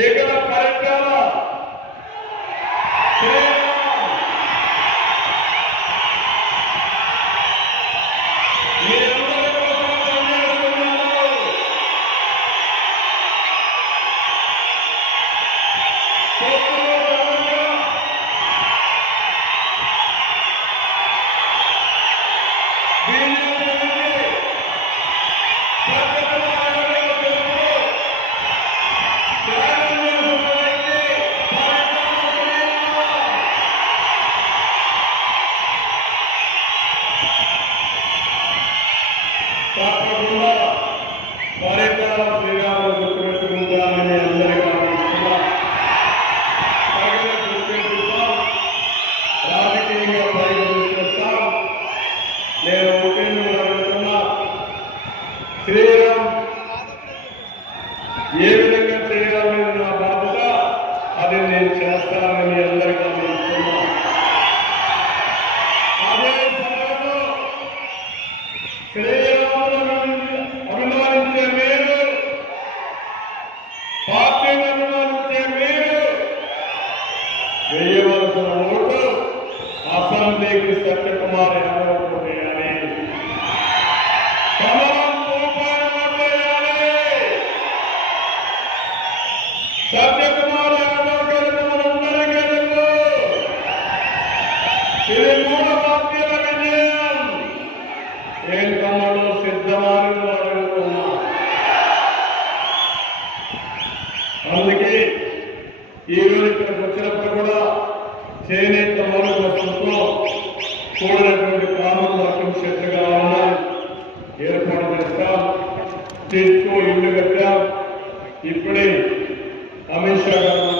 ఇక్కడ కరెక్టాల తప్పకుండా పరిపాలన శ్రీరాములు గుర్తుపెట్టుకుంటామని అందరికీ ఆశిస్తున్నా. ప్రజలకు గుర్తిస్తాం, రాజకీయంగా పరిగణిస్తాం. నేను ఒకటి అడుగుతున్నా, శ్రీరామ్ ఏ విధంగా చేయాలని నా బాధ్యత, అది నేను చేస్తానని అందరికీ ఆశిస్తున్నా. అదే సమయంలో అభిమానించే మీరు, పార్టీని అభిమానించే మీరు వేయవలసిన ఓటు అసెంబ్లీకి సత్యకుమార్ యాదవ్ వేయాలి. కమలం రూపాయలు వేయాలి. సత్యకుమార్ యాదవ్ గెలుపు మనందరి గెలుపు. ఇది మూల పార్టీల విజయం. ఏం కమ్మలో సిద్ధమని అడుగుతున్నా. అందుకే ఈరోజు ఇక్కడికి వచ్చినప్పుడు కూడా చేనేత మౌలిక వస్తువులతో కూడినటువంటి కామన్ వర్కింగ్ సెట్ కావాలని ఏర్పాటు చేస్తాం. టిట్కో ఇల్లు కట్టాం. ఇప్పుడే అమిత్ షా గారు